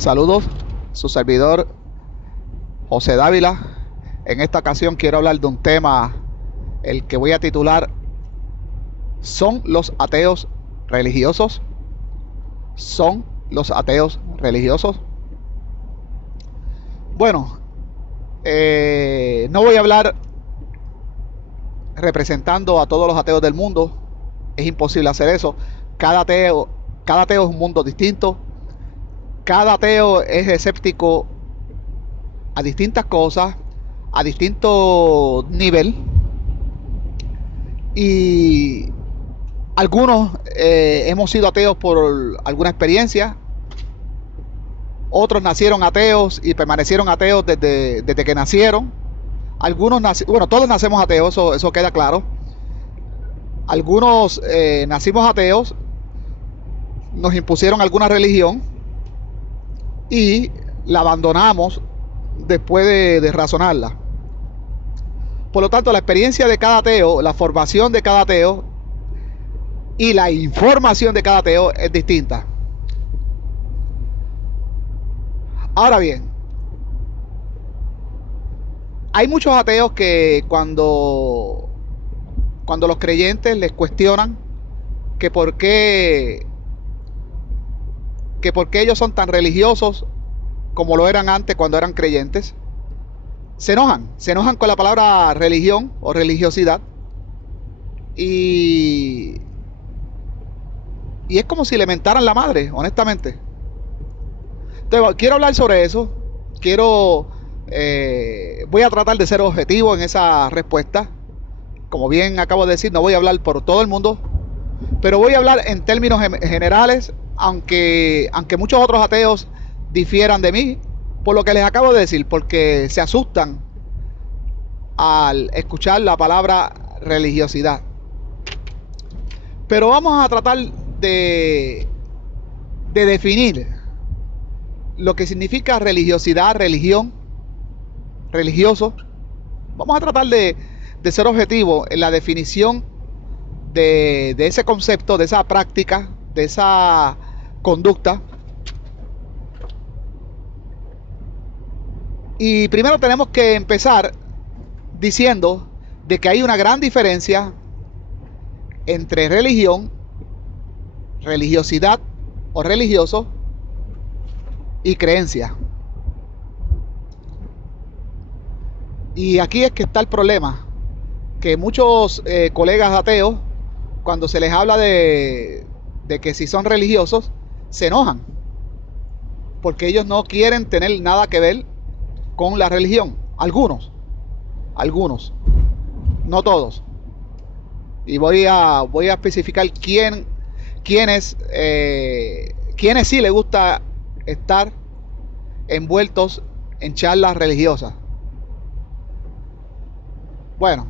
Saludos, su servidor José Dávila. En esta ocasión quiero hablar de un tema el que voy a titular ¿Son los ateos religiosos? ¿Son los ateos religiosos? Bueno, no voy a hablar representando a todos los ateos del mundo. Es imposible hacer eso. Cada ateo es un mundo distinto. Cada ateo es escéptico a distintas cosas, a distinto nivel. Y algunos hemos sido ateos por alguna experiencia. Otros nacieron ateos y permanecieron ateos desde que nacieron. Bueno, todos nacemos ateos, eso queda claro. Algunos nacimos ateos, nos impusieron alguna religión y la abandonamos después de razonarla. Por lo tanto, la experiencia de cada ateo, la formación de cada ateo y la información de cada ateo es distinta. Ahora bien, hay muchos ateos que cuando los creyentes les cuestionan que por qué ellos son tan religiosos como lo eran antes cuando eran creyentes, se enojan con la palabra religión o religiosidad y es como si le mentaran la madre, honestamente. Entonces, quiero hablar sobre eso. Voy a tratar de ser objetivo en esa respuesta. Como bien acabo de decir, no voy a hablar por todo el mundo, pero voy a hablar en términos generales, aunque muchos otros ateos difieran de mí, por lo que les acabo de decir, porque se asustan al escuchar la palabra religiosidad. Pero vamos a tratar de definir lo que significa religiosidad, religión, religioso. Vamos a tratar de ser objetivo en la definición de ese concepto, de esa práctica, de esa conducta. Y primero tenemos que empezar diciendo de que hay una gran diferencia entre religión, religiosidad o religioso y creencia. Y aquí es que está el problema, que muchos colegas ateos, cuando se les habla de que si son religiosos, se enojan, porque ellos no quieren tener nada que ver con la religión. Algunos, no todos. Y voy a especificar quiénes sí les gusta estar envueltos en charlas religiosas. Bueno,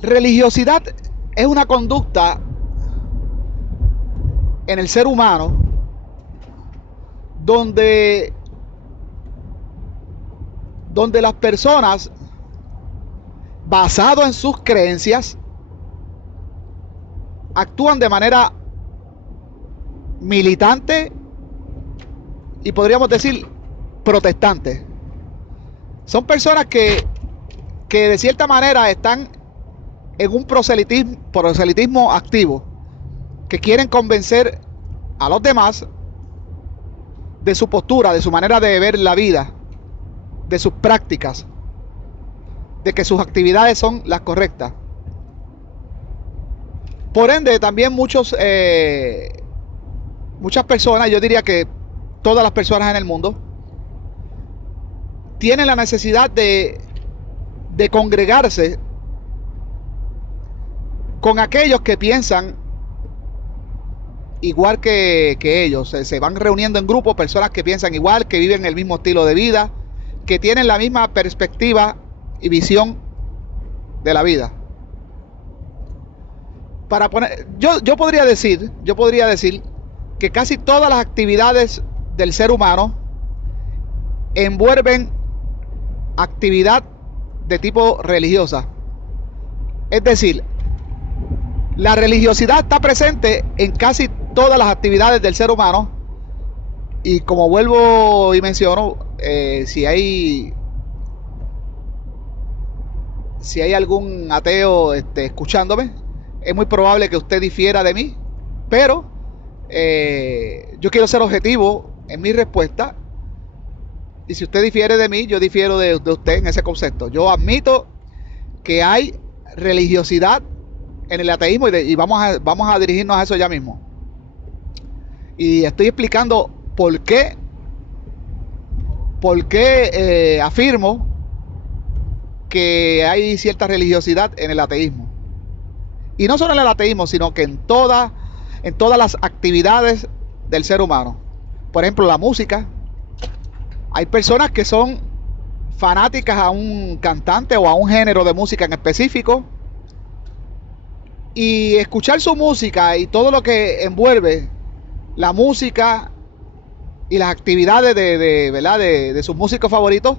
religiosidad es una conducta en el ser humano donde las personas, basado en sus creencias, actúan de manera militante y podríamos decir protestante. Son personas que de cierta manera están en un proselitismo activo, que quieren convencer a los demás de su postura, de su manera de ver la vida, de sus prácticas, de que sus actividades son las correctas. Por ende, también muchas personas, yo diría que todas las personas en el mundo, tienen la necesidad de congregarse con aquellos que piensan igual que ellos. Se van reuniendo en grupos personas que piensan igual, que viven el mismo estilo de vida, que tienen la misma perspectiva y visión de la vida. Yo podría decir que casi todas las actividades del ser humano envuelven actividad de tipo religiosa. Es decir, la religiosidad está presente en casi todas las actividades del ser humano. Y como vuelvo y menciono, si hay algún ateo escuchándome, es muy probable que usted difiera de mí, pero yo quiero ser objetivo en mi respuesta. Y si usted difiere de mí, yo difiero de usted en ese concepto. Yo admito que hay religiosidad en el ateísmo y vamos a dirigirnos a eso ya mismo. Y estoy explicando por qué afirmo que hay cierta religiosidad en el ateísmo. Y no solo en el ateísmo, sino que en todas las actividades del ser humano. Por ejemplo, la música. Hay personas que son fanáticas a un cantante o a un género de música en específico. Y escuchar su música y todo lo que envuelve la música y las actividades de sus músicos favoritos,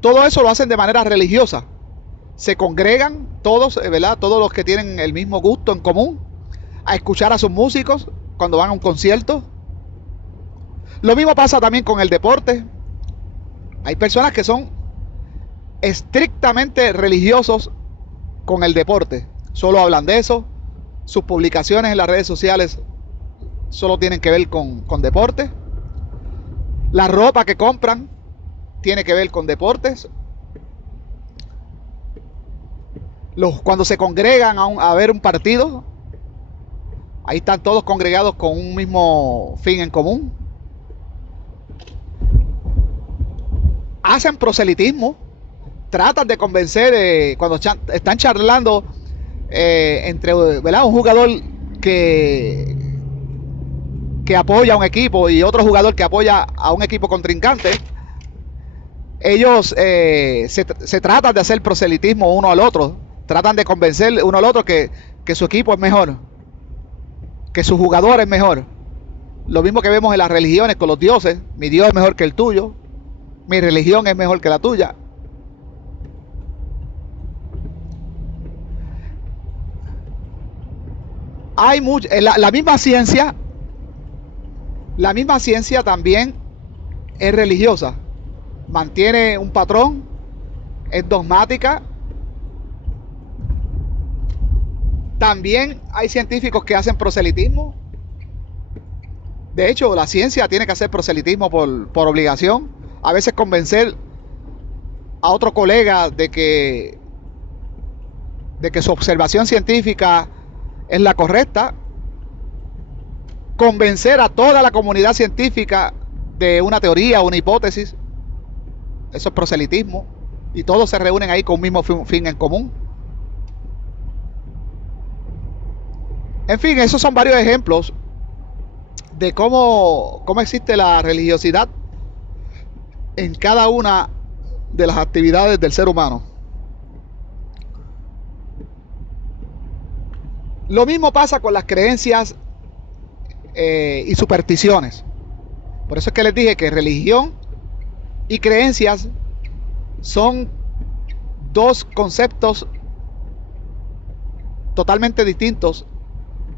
todo eso lo hacen de manera religiosa. Se congregan todos, ¿verdad? Todos los que tienen el mismo gusto en común a escuchar a sus músicos cuando van a un concierto. Lo mismo pasa también con el deporte. Hay personas que son estrictamente religiosos con el deporte. Solo hablan de eso. Sus publicaciones en las redes sociales solo tienen que ver con deporte. La ropa que compran tiene que ver con deportes. Cuando se congregan a ver un partido, ahí están todos congregados con un mismo fin en común. Hacen proselitismo, tratan de convencer cuando están charlando entre, ¿verdad?, un jugador que apoya a un equipo y otro jugador que apoya a un equipo contrincante. Ellos se tratan de hacer proselitismo uno al otro, tratan de convencer uno al otro que su equipo es mejor, que su jugador es mejor. Lo mismo que vemos en las religiones con los dioses: mi Dios es mejor que el tuyo, mi religión es mejor que la tuya. Hay la misma ciencia también es religiosa, mantiene un patrón, es dogmática. También hay científicos que hacen proselitismo. De hecho, la ciencia tiene que hacer proselitismo por obligación. A veces convencer a otro colega de que su observación científica es la correcta. Convencer a toda la comunidad científica de una teoría o una hipótesis. Eso es proselitismo. Y todos se reúnen ahí con un mismo fin en común. En fin, esos son varios ejemplos de cómo existe la religiosidad en cada una de las actividades del ser humano. Lo mismo pasa con las creencias y supersticiones. Por eso es que les dije que religión y creencias son dos conceptos totalmente distintos,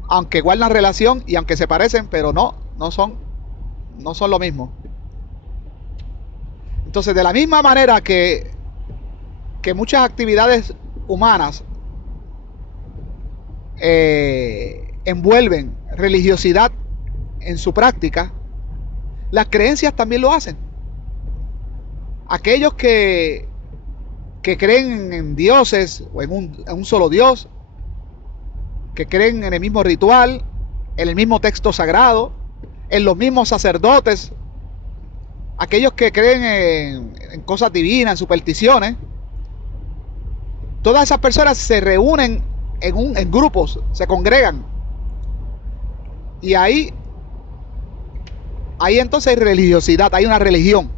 aunque guardan relación y aunque se parecen, pero no son lo mismo. Entonces, de la misma manera que muchas actividades humanas envuelven religiosidad en su práctica, las creencias también lo hacen. Aquellos que creen en dioses o en un solo Dios, que creen en el mismo ritual, en el mismo texto sagrado, en los mismos sacerdotes, aquellos que creen en cosas divinas, en supersticiones, todas esas personas se reúnen en grupos, se congregan, y ahí entonces hay religiosidad, hay una religión.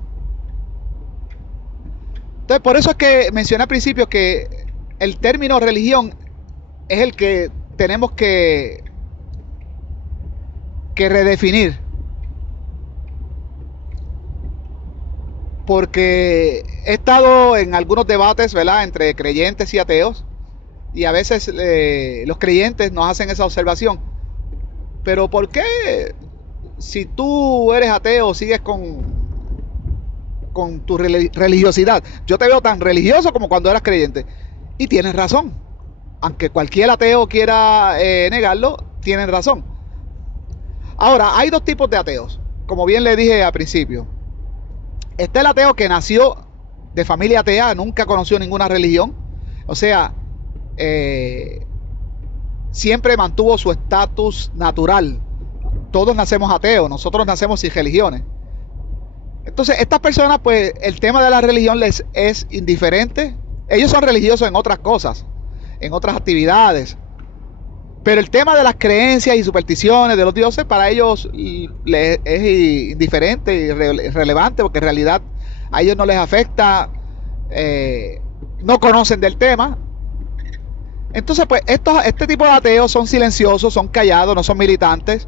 Entonces, por eso es que mencioné al principio que el término religión es el que tenemos que redefinir, porque he estado en algunos debates, ¿verdad?, entre creyentes y ateos, y a veces los creyentes nos hacen esa observación: pero ¿por qué si tú eres ateo sigues con tu religiosidad? Yo te veo tan religioso como cuando eras creyente. Y tienes razón. Aunque cualquier ateo quiera negarlo, tienen razón. Ahora, hay dos tipos de ateos. Como bien le dije al principio. Está el ateo que nació de familia atea, nunca conoció ninguna religión. O sea, siempre mantuvo su estatus natural. Todos nacemos ateos, nosotros nacemos sin religiones. Entonces, estas personas, pues, el tema de la religión les es indiferente. Ellos son religiosos en otras cosas, en otras actividades. Pero el tema de las creencias y supersticiones de los dioses, para ellos les es indiferente y irrelevante, porque en realidad a ellos no les afecta, no conocen del tema. Entonces, pues, este tipo de ateos son silenciosos, son callados, no son militantes.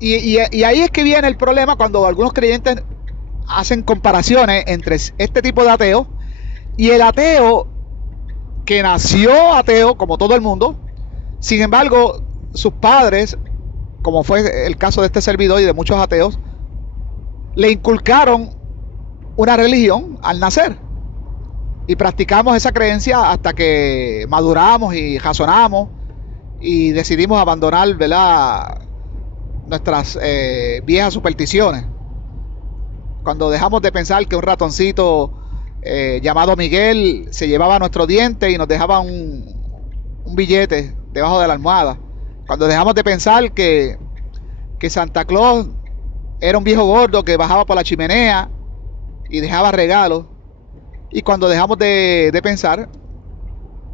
Y ahí es que viene el problema cuando algunos creyentes hacen comparaciones entre este tipo de ateo y el ateo que nació ateo, como todo el mundo. Sin embargo, sus padres, como fue el caso de este servidor y de muchos ateos, le inculcaron una religión al nacer. Y practicamos esa creencia hasta que maduramos y razonamos y decidimos abandonar, ¿verdad?, nuestras viejas supersticiones. Cuando dejamos de pensar que un ratoncito llamado Miguel se llevaba nuestro diente y nos dejaba un billete debajo de la almohada. Cuando dejamos de pensar que Santa Claus era un viejo gordo que bajaba por la chimenea y dejaba regalos. Y cuando dejamos de pensar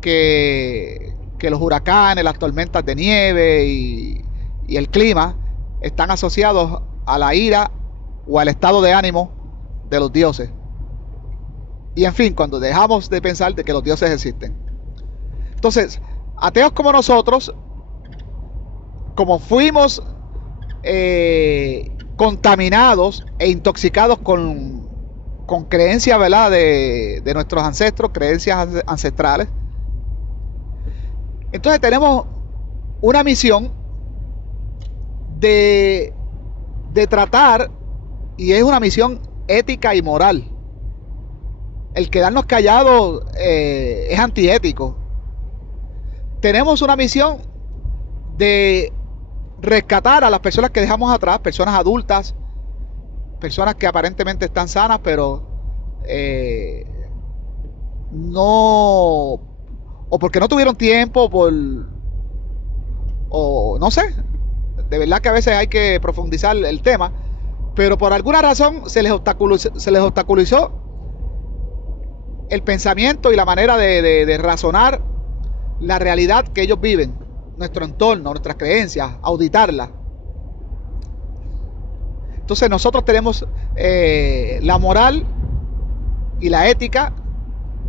que los huracanes, las tormentas de nieve y el clima están asociados a la ira o al estado de ánimo de los dioses. Y en fin, cuando dejamos de pensar de que los dioses existen. Entonces, ateos como nosotros, como fuimos contaminados e intoxicados con creencias, ¿verdad?, de nuestros ancestros, creencias ancestrales, entonces tenemos una misión de tratar, y es una misión ética y moral. El quedarnos callados es antiético. Tenemos una misión de rescatar a las personas que dejamos atrás, personas adultas, personas que aparentemente están sanas, pero no, o porque no tuvieron tiempo, o no sé. De verdad que a veces hay que profundizar el tema, pero por alguna razón se les obstaculizó el pensamiento y la manera de razonar la realidad que ellos viven, nuestro entorno, nuestras creencias, auditarlas. Entonces nosotros tenemos la moral y la ética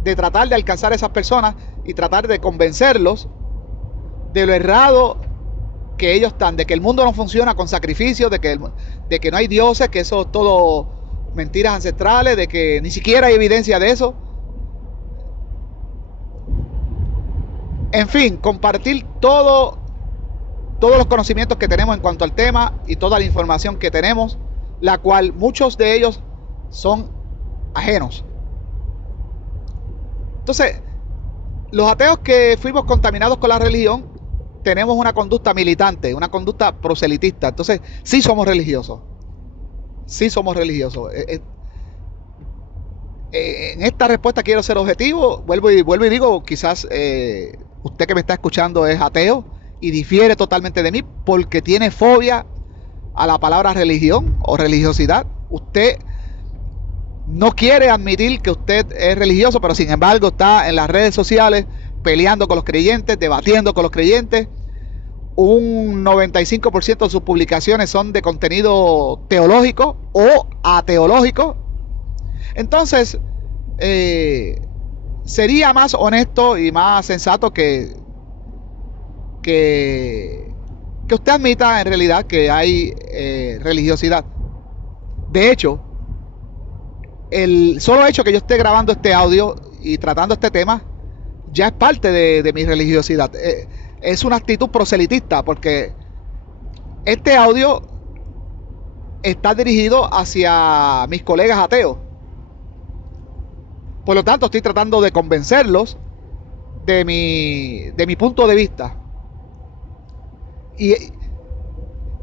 de tratar de alcanzar a esas personas y tratar de convencerlos de lo errado que ellos están, de que el mundo no funciona con sacrificios, de que no hay dioses, que eso es todo mentiras ancestrales, de que ni siquiera hay evidencia de eso. En fin, compartir todos los conocimientos que tenemos en cuanto al tema y toda la información que tenemos, la cual muchos de ellos son ajenos. Entonces, los ateos que fuimos contaminados con la religión, tenemos una conducta militante, una conducta proselitista. Entonces, sí somos religiosos. Sí somos religiosos. En esta respuesta quiero ser objetivo. Vuelvo y digo, quizás usted que me está escuchando es ateo y difiere totalmente de mí porque tiene fobia a la palabra religión o religiosidad. Usted no quiere admitir que usted es religioso, pero sin embargo está en las redes sociales peleando con los creyentes, debatiendo con los creyentes. Un 95% de sus publicaciones son de contenido teológico o ateológico. Entonces, sería más honesto y más sensato que usted admita en realidad que hay religiosidad. De hecho, el solo hecho que yo esté grabando este audio y tratando este tema ya es parte de mi religiosidad. Es una actitud proselitista porque Este audio está dirigido hacia mis colegas ateos. Por lo tanto, estoy tratando de convencerlos de mi punto de vista. Y,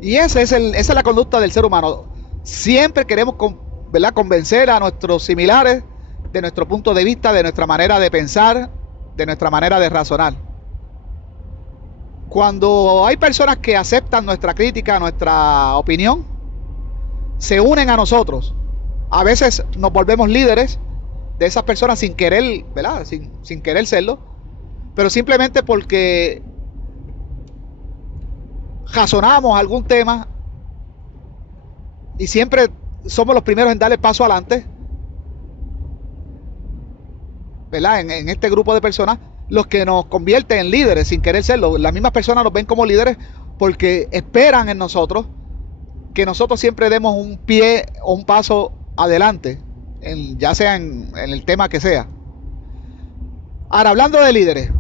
y esa es la conducta del ser humano. Siempre queremos, ¿verdad?, convencer a nuestros similares de nuestro punto de vista, de nuestra manera de pensar, de nuestra manera de razonar. Cuando hay personas que aceptan nuestra crítica, nuestra opinión, se unen a nosotros. A veces nos volvemos líderes de esas personas sin querer, ¿verdad?, sin querer serlo, pero simplemente porque razonamos algún tema y siempre somos los primeros en darle paso adelante, ¿verdad? En este grupo de personas, los que nos convierten en líderes sin querer serlo. Las mismas personas nos ven como líderes porque esperan en nosotros que nosotros siempre demos un pie o un paso adelante, ya sea en el tema que sea. Ahora, hablando de líderes,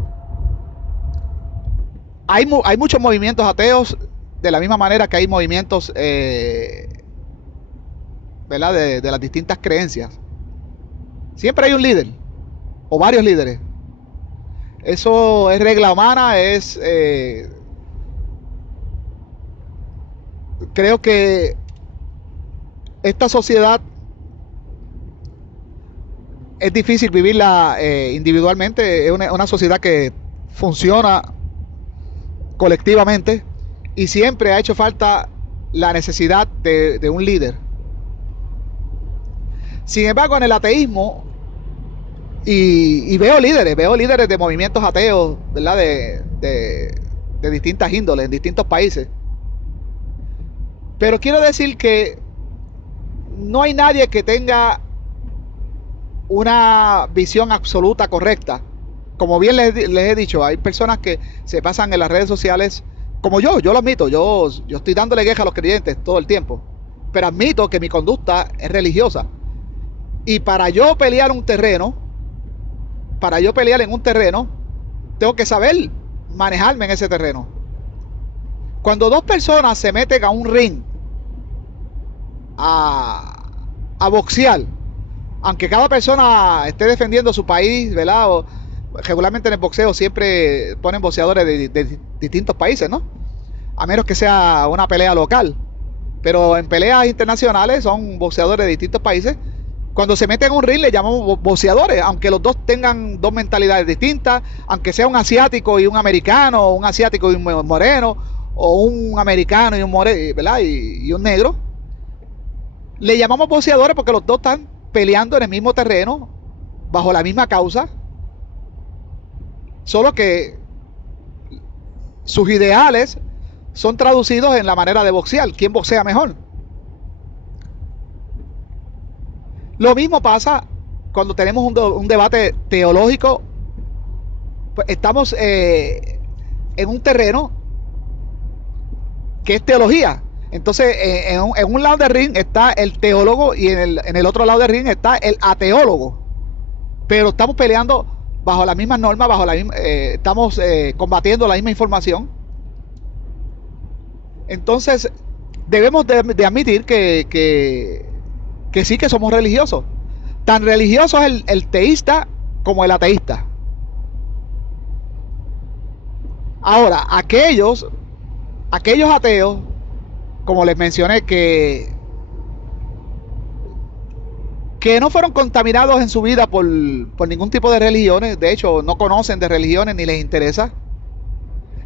hay muchos movimientos ateos, de la misma manera que hay movimientos, ¿verdad?, de las distintas creencias. Siempre hay un líder o varios líderes. Eso es regla humana, creo que esta sociedad es difícil vivirla individualmente. Es una sociedad que funciona colectivamente y siempre ha hecho falta la necesidad de un líder. Sin embargo, en el ateísmo, y veo líderes de movimientos ateos, ¿verdad?, de distintas índoles, en distintos países. Pero quiero decir que no hay nadie que tenga una visión absoluta correcta. Como bien les he dicho, hay personas que se pasan en las redes sociales, como yo lo admito, yo estoy dándole queja a los creyentes todo el tiempo, pero admito que mi conducta es religiosa. Y para yo pelear en un terreno, tengo que saber manejarme en ese terreno. Cuando dos personas se meten a un ring a boxear, aunque cada persona esté defendiendo su país, ¿verdad? Regularmente en el boxeo siempre ponen boxeadores de distintos países, ¿no? A menos que sea una pelea local. Pero en peleas internacionales son boxeadores de distintos países. Cuando se meten en un ring le llamamos boxeadores, aunque los dos tengan dos mentalidades distintas, aunque sea un asiático y un americano, o un asiático y un moreno, o un americano y un moreno, ¿verdad?, y un negro. Le llamamos boxeadores porque los dos están peleando en el mismo terreno, bajo la misma causa, solo que sus ideales son traducidos en la manera de boxear. ¿Quién boxea mejor? Lo mismo pasa cuando tenemos un debate teológico. Pues estamos en un terreno que es teología. Entonces, en un lado del ring está el teólogo y en el otro lado del ring está el ateólogo. Pero estamos peleando bajo las mismas normas, estamos combatiendo la misma información. Entonces, debemos de admitir que sí, que somos religiosos. Tan religioso es el teísta como el ateísta. Ahora, aquellos ateos, como les mencioné, que no fueron contaminados en su vida por ningún tipo de religiones, de hecho no conocen de religiones ni les interesa,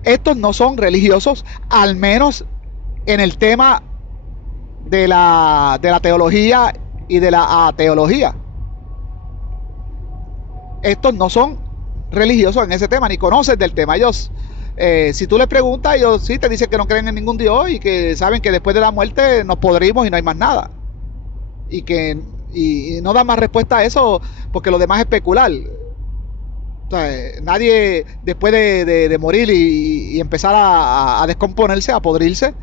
estos no son religiosos, al menos en el tema de la teología y de la ateología. Estos no son religiosos en ese tema, ni conocen del tema. Ellos, si tú les preguntas, ellos sí te dicen que no creen en ningún Dios y que saben que después de la muerte nos podrimos y no hay más nada. Y no dan más respuesta a eso porque lo demás es especular. O sea, nadie después de morir y empezar a descomponerse, a podrirse,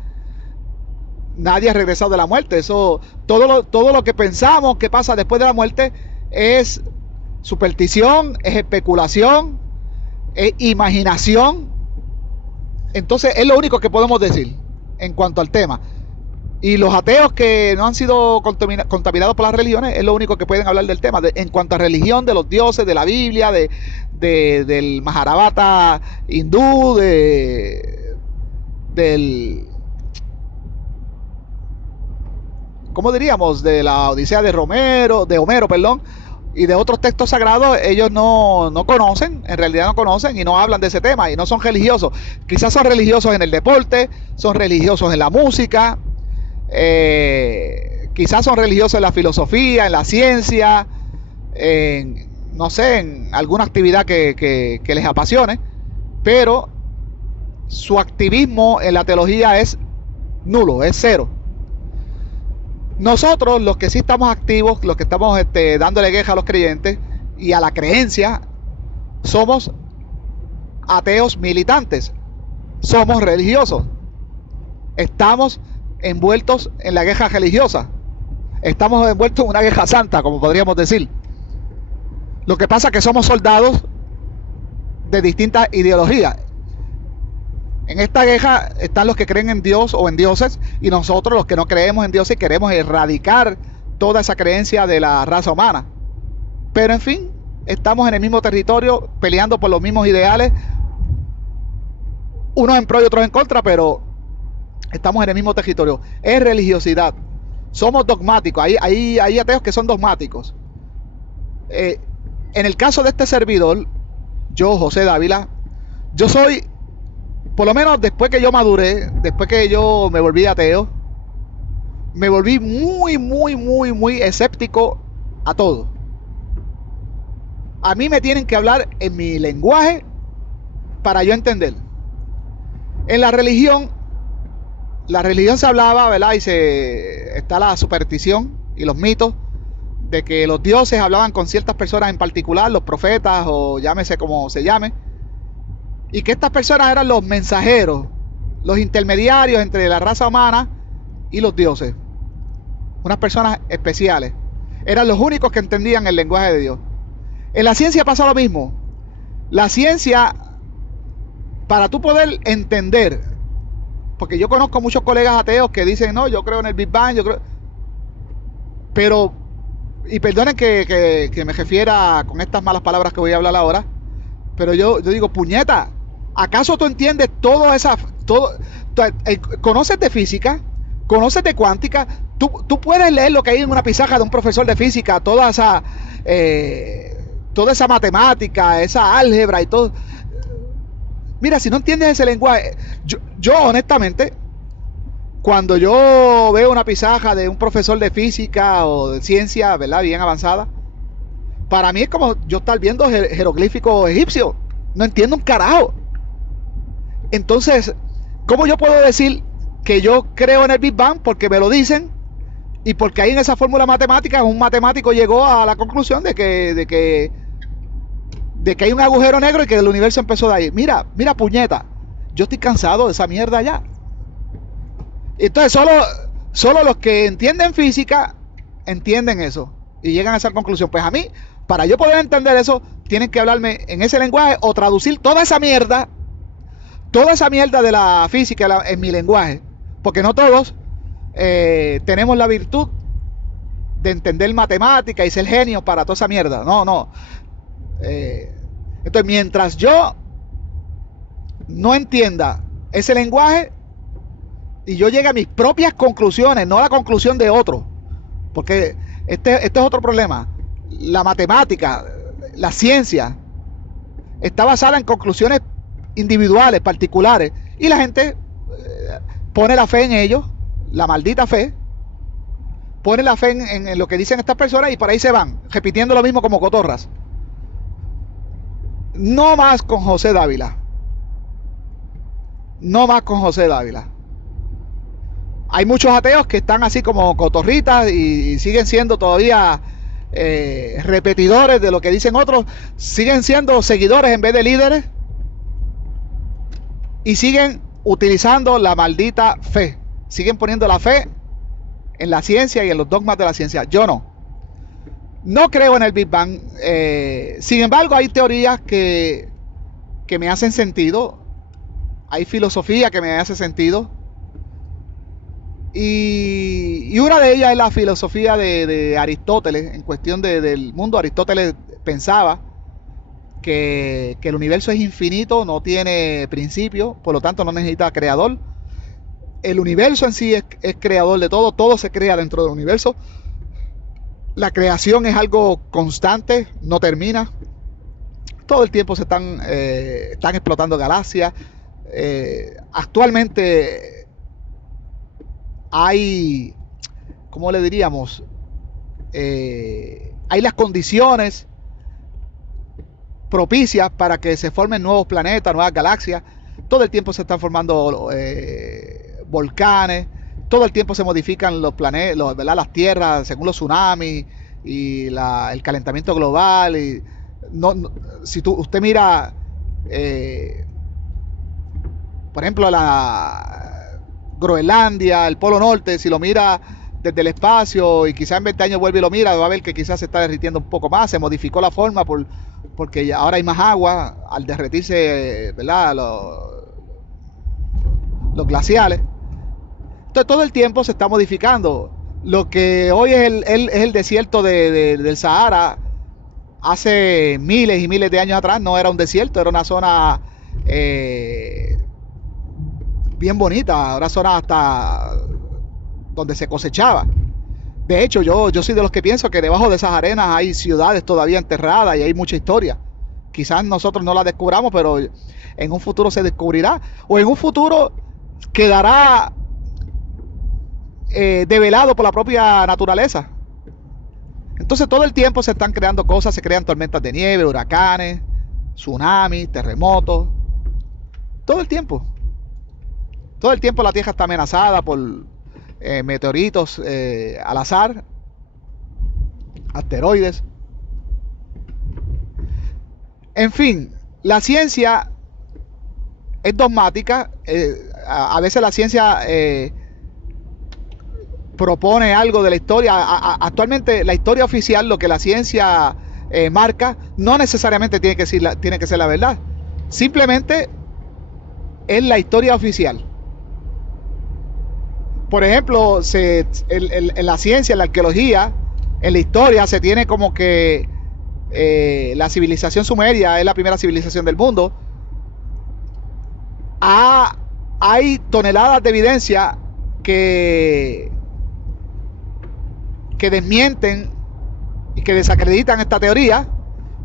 nadie ha regresado de la muerte. Eso, todo lo que pensamos que pasa después de la muerte es superstición, es especulación, es imaginación. Entonces es lo único que podemos decir. en cuanto al tema. Y los ateos que no han sido contaminados por las religiones es lo único que pueden hablar del tema. En cuanto a religión, de los dioses, de la Biblia, del Mahabharata hindú, del... ¿Cómo diríamos? De la Odisea de Homero, perdón, y de otros textos sagrados, ellos no conocen, en realidad no conocen y no hablan de ese tema y no son religiosos. Quizás son religiosos en el deporte, son religiosos en la música, quizás son religiosos en la filosofía, en la ciencia, no sé, en alguna actividad que les apasione, pero su activismo en la teología es nulo, es cero. Nosotros, los que sí estamos activos, los que estamos dándole queja a los creyentes y a la creencia, somos ateos militantes, somos religiosos, estamos envueltos en la queja religiosa, estamos envueltos en una queja santa, como podríamos decir. Lo que pasa es que somos soldados de distintas ideologías. En esta queja están los que creen en Dios o en dioses y nosotros los que no creemos en Dios y queremos erradicar toda esa creencia de la raza humana. Pero en fin, estamos en el mismo territorio peleando por los mismos ideales, unos en pro y otros en contra, pero estamos en el mismo territorio. Es religiosidad. Somos dogmáticos. Hay ateos que son dogmáticos. En el caso de este servidor, yo, José Dávila, yo soy... Por lo menos después que yo maduré, después que yo me volví ateo, me volví muy escéptico a todo. A mí me tienen que hablar en mi lenguaje para yo entender. En la religión se hablaba, ¿verdad? Está la superstición y los mitos de que los dioses hablaban con ciertas personas en particular, los profetas o llámese como se llame. Y que estas personas eran los mensajeros, los intermediarios entre la raza humana y los dioses. Unas personas especiales. Eran los únicos que entendían el lenguaje de Dios. En la ciencia pasa lo mismo. La ciencia, para tú poder entender, porque yo conozco muchos colegas ateos que dicen, no, yo creo en el Big Bang, yo creo... Pero, y perdonen que me refiera con estas malas palabras que voy a hablar ahora, pero yo digo, puñeta, ¿acaso tú entiendes conoces de física, conoces de cuántica? Tú puedes leer lo que hay en una pizarra de un profesor de física, toda esa matemática, esa álgebra y todo. Mira, si no entiendes ese lenguaje, yo honestamente, cuando yo veo una pizarra de un profesor de física o de ciencia, ¿verdad? Bien avanzada, para mí es como yo estar viendo jeroglíficos egipcios. No entiendo un carajo. Entonces, ¿cómo yo puedo decir que yo creo en el Big Bang? Porque me lo dicen y porque ahí en esa fórmula matemática un matemático llegó a la conclusión de que hay un agujero negro y que el universo empezó de ahí. Mira, puñeta, yo estoy cansado de esa mierda ya. Entonces solo los que entienden física entienden eso y llegan a esa conclusión. Pues a mí, para yo poder entender eso, tienen que hablarme en ese lenguaje o traducir toda esa mierda de la física en mi lenguaje, porque no todos tenemos la virtud de entender matemática y ser genio para toda esa mierda. No. Entonces, mientras yo no entienda ese lenguaje y yo llegue a mis propias conclusiones, no a la conclusión de otro, porque este es otro problema. La matemática, la ciencia, está basada en conclusiones individuales, particulares, y la gente pone la fe en ellos, la maldita fe, pone la fe en lo que dicen estas personas y por ahí se van, repitiendo lo mismo como cotorras. No más con José Dávila. No más con José Dávila. Hay muchos ateos que están así como cotorritas y siguen siendo todavía repetidores de lo que dicen otros, siguen siendo seguidores en vez de líderes y siguen utilizando la maldita fe, siguen poniendo la fe en la ciencia y en los dogmas de la ciencia. Yo no creo en el Big Bang. Sin embargo, hay teorías que me hacen sentido, hay filosofía que me hace sentido, Y una de ellas es la filosofía de Aristóteles. En cuestión del mundo, Aristóteles pensaba que el universo es infinito, no tiene principio, por lo tanto no necesita creador. El universo en sí es creador de todo, todo se crea dentro del universo. La creación es algo constante, no termina. Todo el tiempo están explotando galaxias. Actualmente hay, ¿cómo le diríamos? Hay las condiciones propicias para que se formen nuevos planetas, nuevas galaxias. Todo el tiempo se están formando volcanes. Todo el tiempo se modifican los planetas, ¿verdad? Las tierras según los tsunamis y el calentamiento global. Y si usted mira, por ejemplo, la Groenlandia, el Polo Norte, si lo mira desde el espacio y quizás en 20 años vuelve y lo mira, va a ver que quizás se está derritiendo un poco más, se modificó la forma porque ahora hay más agua al derretirse, ¿verdad? Los glaciales. Entonces todo el tiempo se está modificando. Lo que hoy es el desierto del Sahara, hace miles y miles de años atrás no era un desierto, era una zona bien bonita, una zona hasta donde se cosechaba. De hecho, yo soy de los que pienso que debajo de esas arenas hay ciudades todavía enterradas y hay mucha historia. Quizás nosotros no la descubramos, pero en un futuro se descubrirá. O en un futuro quedará develado por la propia naturaleza. Entonces todo el tiempo se están creando cosas, se crean tormentas de nieve, huracanes, tsunamis, terremotos. Todo el tiempo. Todo el tiempo la Tierra está amenazada por meteoritos al azar, asteroides. En fin, la ciencia es dogmática. A veces la ciencia propone algo de la historia. Actualmente la historia oficial, lo que la ciencia marca, no necesariamente tiene que ser la verdad. Simplemente es la historia oficial. Por ejemplo, en la ciencia, en la arqueología, en la historia, se tiene como que la civilización sumeria es la primera civilización del mundo. Hay toneladas de evidencia que desmienten y que desacreditan esta teoría,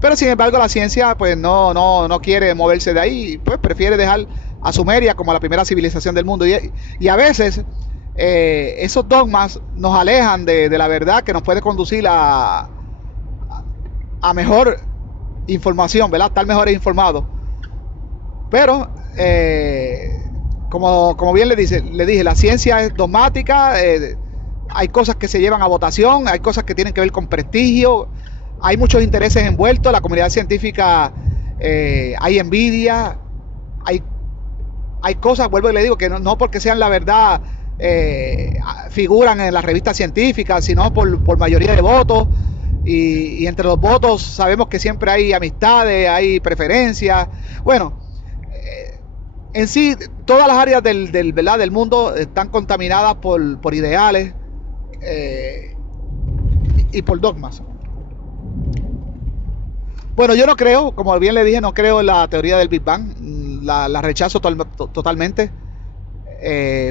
pero sin embargo la ciencia pues no quiere moverse de ahí, pues prefiere dejar a Sumeria como la primera civilización del mundo. Y a veces esos dogmas nos alejan de la verdad que nos puede conducir a mejor información, ¿verdad? Estar mejor informados. Pero como bien le dije, la ciencia es dogmática. Hay cosas que se llevan a votación, hay cosas que tienen que ver con prestigio, hay muchos intereses envueltos. La comunidad científica, hay envidia, hay cosas, vuelvo y le digo, que no porque sean la verdad figuran en las revistas científicas, sino por mayoría de votos. Y entre los votos sabemos que siempre hay amistades, hay preferencias. Bueno, en sí, todas las áreas del mundo están contaminadas por ideales y por dogmas. Bueno, yo no creo, como bien le dije, no creo en la teoría del Big Bang. La rechazo totalmente.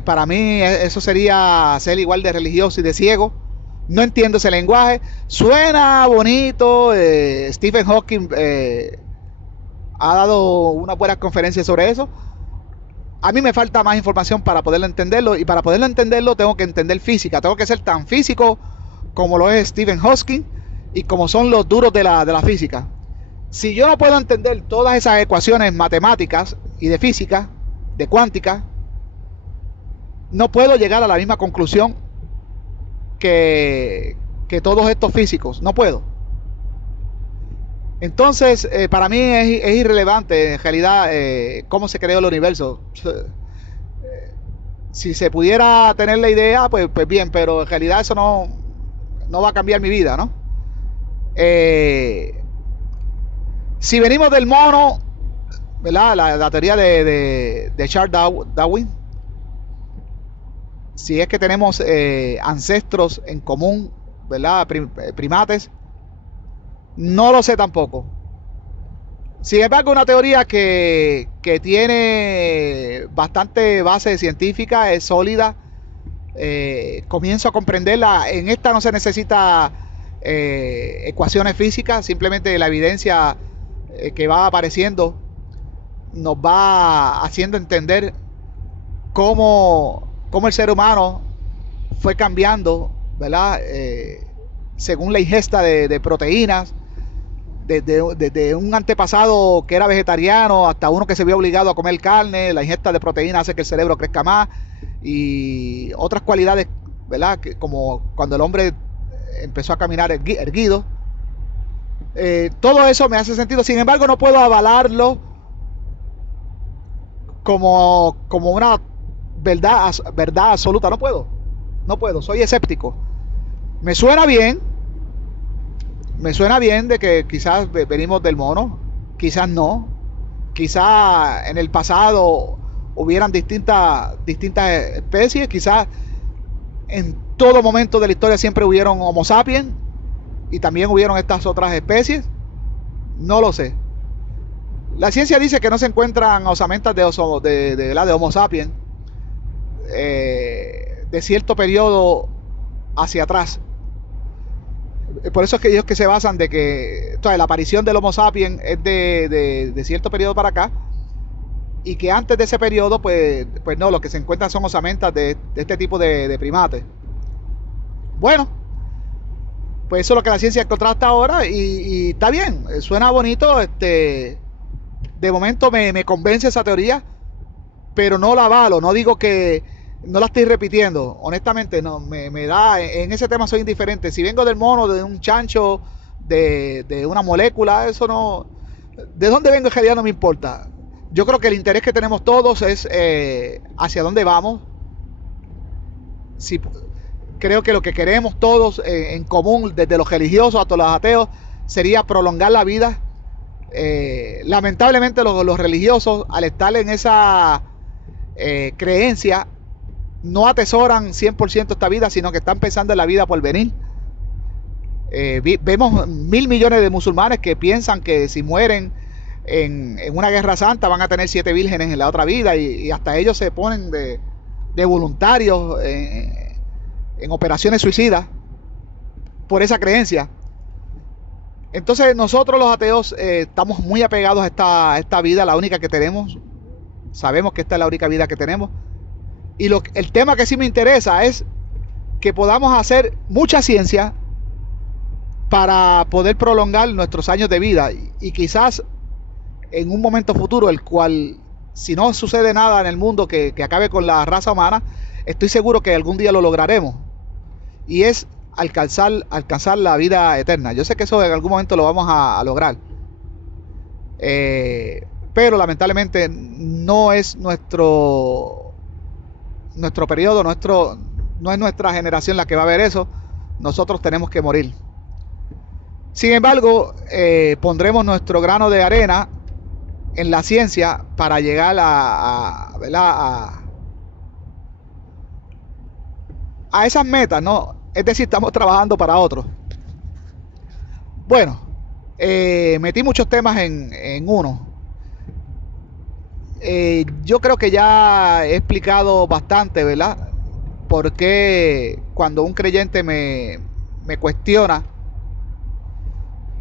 Para mí eso sería ser igual de religioso y de ciego. No entiendo ese lenguaje. Suena bonito. Stephen Hawking ha dado una buena conferencia sobre eso. A mí me falta más información para poderlo entenderlo, y para poderlo entenderlo tengo que entender física. Tengo que ser tan físico como lo es Stephen Hawking y como son los duros de la física. Si yo no puedo entender todas esas ecuaciones matemáticas y de física, de cuántica, no puedo llegar a la misma conclusión que todos estos físicos. No puedo. Entonces, para mí es irrelevante en realidad cómo se creó el universo. Si se pudiera tener la idea, pues bien, pero en realidad eso no va a cambiar mi vida, ¿no? Si venimos del mono, ¿verdad? La teoría de Charles Darwin, si es que tenemos ancestros en común, ¿verdad? Primates, no lo sé tampoco. Sin embargo, una teoría que tiene bastante base científica, es sólida. Comienzo a comprenderla. En esta no se necesita ecuaciones físicas, simplemente la evidencia que va apareciendo nos va haciendo entender cómo el ser humano fue cambiando, ¿verdad? Según la ingesta de proteínas, desde un antepasado que era vegetariano hasta uno que se vio obligado a comer carne. La ingesta de proteínas hace que el cerebro crezca más y otras cualidades, ¿verdad? Como cuando el hombre empezó a caminar erguido. Todo eso me hace sentido. Sin embargo, no puedo avalarlo como una verdad absoluta. No puedo, soy escéptico. Me suena bien de que quizás venimos del mono, quizás no, quizás en el pasado hubieran distintas especies, quizás en todo momento de la historia siempre hubieron Homo sapiens y también hubieron estas otras especies. No lo sé. La ciencia dice que no se encuentran osamentas de Homo sapiens de cierto periodo hacia atrás. Por eso es que ellos que se basan de que la aparición del Homo sapiens es de cierto periodo para acá, y que antes de ese periodo pues no, lo que se encuentran son osamentas de este tipo de primates. Bueno, pues eso es lo que la ciencia ha encontrado hasta ahora y está bien, suena bonito. De momento me convence esa teoría, pero no la avalo, no digo que no la estoy repitiendo, honestamente no, me da, en ese tema soy indiferente. Si vengo del mono, de un chancho, de una molécula, eso no, de dónde vengo en realidad no me importa. Yo creo que el interés que tenemos todos es hacia dónde vamos. Si, creo que lo que queremos todos en común, desde los religiosos hasta los ateos, sería prolongar la vida. Lamentablemente los religiosos, al estar en esa creencia, no atesoran 100% esta vida, sino que están pensando en la vida por venir. Vemos 1.000 millones de musulmanes que piensan que si mueren en una guerra santa van a tener 7 vírgenes en la otra vida, y hasta ellos se ponen de voluntarios en operaciones suicidas por esa creencia. Entonces nosotros los ateos estamos muy apegados a esta vida, la única que tenemos. Sabemos que esta es la única vida que tenemos. Y el tema que sí me interesa es que podamos hacer mucha ciencia para poder prolongar nuestros años de vida. Y quizás en un momento futuro, el cual, si no sucede nada en el mundo que acabe con la raza humana, estoy seguro que algún día lo lograremos. Y es alcanzar la vida eterna. Yo sé que eso en algún momento lo vamos a lograr. Pero lamentablemente no es nuestro periodo, no es nuestra generación la que va a ver eso. Nosotros tenemos que morir. Sin embargo, pondremos nuestro grano de arena en la ciencia para llegar a esas metas, ¿no? Es decir, estamos trabajando para otros. Bueno, metí muchos temas en uno. Yo creo que ya he explicado bastante, ¿verdad? Porque cuando un creyente me cuestiona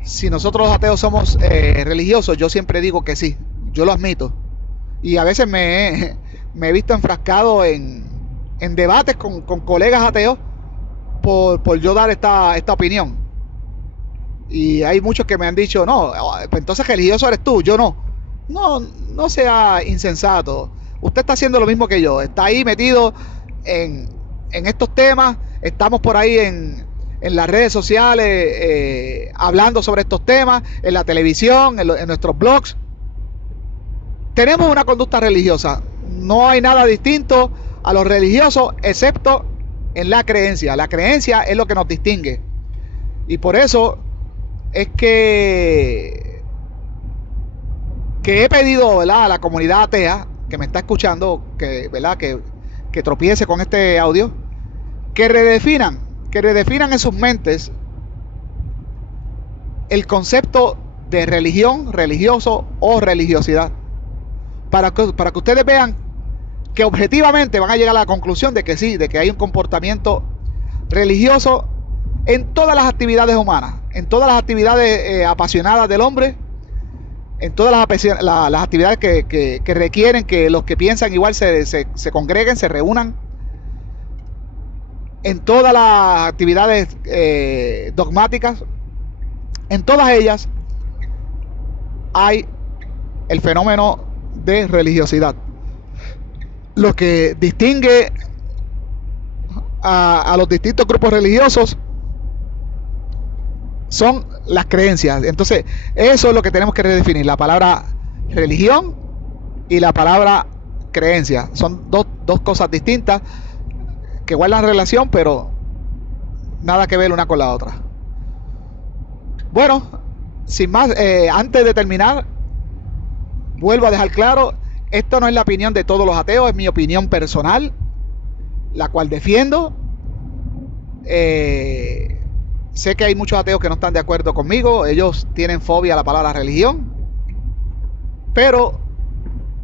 si nosotros los ateos somos religiosos, yo siempre digo que sí, yo lo admito. Y a veces me he visto enfrascado en debates con colegas ateos por yo dar esta opinión. Y hay muchos que me han dicho, no, pues entonces religioso eres tú, yo no. No sea insensato. Usted está haciendo lo mismo que yo. Está ahí metido en estos temas. Estamos por ahí en las redes sociales hablando sobre estos temas, en la televisión, en nuestros blogs. Tenemos una conducta religiosa. No hay nada distinto a los religiosos excepto en la creencia. La creencia es lo que nos distingue. Y por eso es que he pedido, ¿verdad?, a la comunidad atea que me está escuchando, ¿verdad?, que que tropiece con este audio, que redefinan en sus mentes el concepto de religión, religioso o religiosidad, para que ustedes vean que objetivamente van a llegar a la conclusión de que sí, de que hay un comportamiento religioso en todas las actividades humanas, en todas las actividades apasionadas del hombre, en todas las actividades que requieren que los que piensan igual se congreguen, se reúnan, en todas las actividades dogmáticas, en todas ellas hay el fenómeno de religiosidad. Lo que distingue a los distintos grupos religiosos son las creencias. Entonces, eso es lo que tenemos que redefinir. La palabra religión y la palabra creencia. Son dos cosas distintas que guardan relación, pero nada que ver una con la otra. Bueno, sin más, antes de terminar, vuelvo a dejar claro, esto no es la opinión de todos los ateos, es mi opinión personal, la cual defiendo. Sé que hay muchos ateos que no están de acuerdo conmigo, ellos tienen fobia a la palabra religión, pero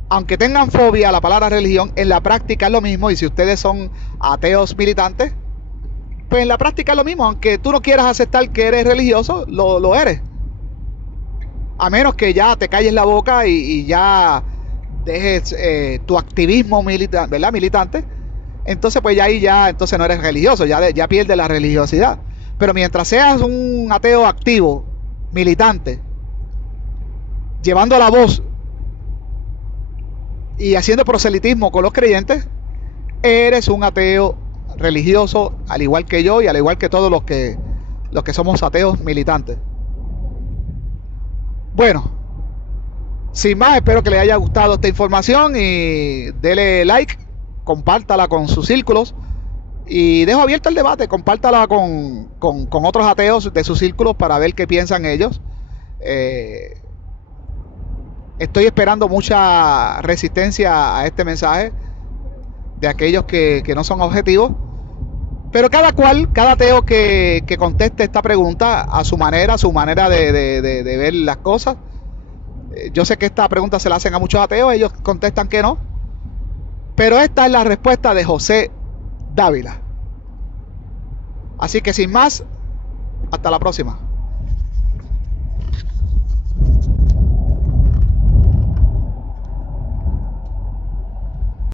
aunque tengan fobia a la palabra religión, en la práctica es lo mismo. Y si ustedes son ateos militantes, pues en la práctica es lo mismo. Aunque tú no quieras aceptar que eres religioso, lo eres, a menos que ya te calles la boca y ya dejes tu activismo ¿verdad? Militante. Entonces pues ya ahí entonces no eres religioso, ya pierdes la religiosidad. Pero mientras seas un ateo activo, militante, llevando la voz y haciendo proselitismo con los creyentes, eres un ateo religioso, al igual que yo y al igual que todos los que somos ateos militantes. Bueno, sin más, espero que les haya gustado esta información y dele like, compártala con sus círculos y dejo abierto el debate. Compártala con otros ateos de sus círculos para ver qué piensan ellos. Estoy esperando mucha resistencia a este mensaje de aquellos que no son objetivos, pero cada ateo que conteste esta pregunta a su manera de ver las cosas. Yo sé que esta pregunta se la hacen a muchos ateos, ellos contestan que no, pero esta es la respuesta de José Dávila. Así que sin más, hasta la próxima.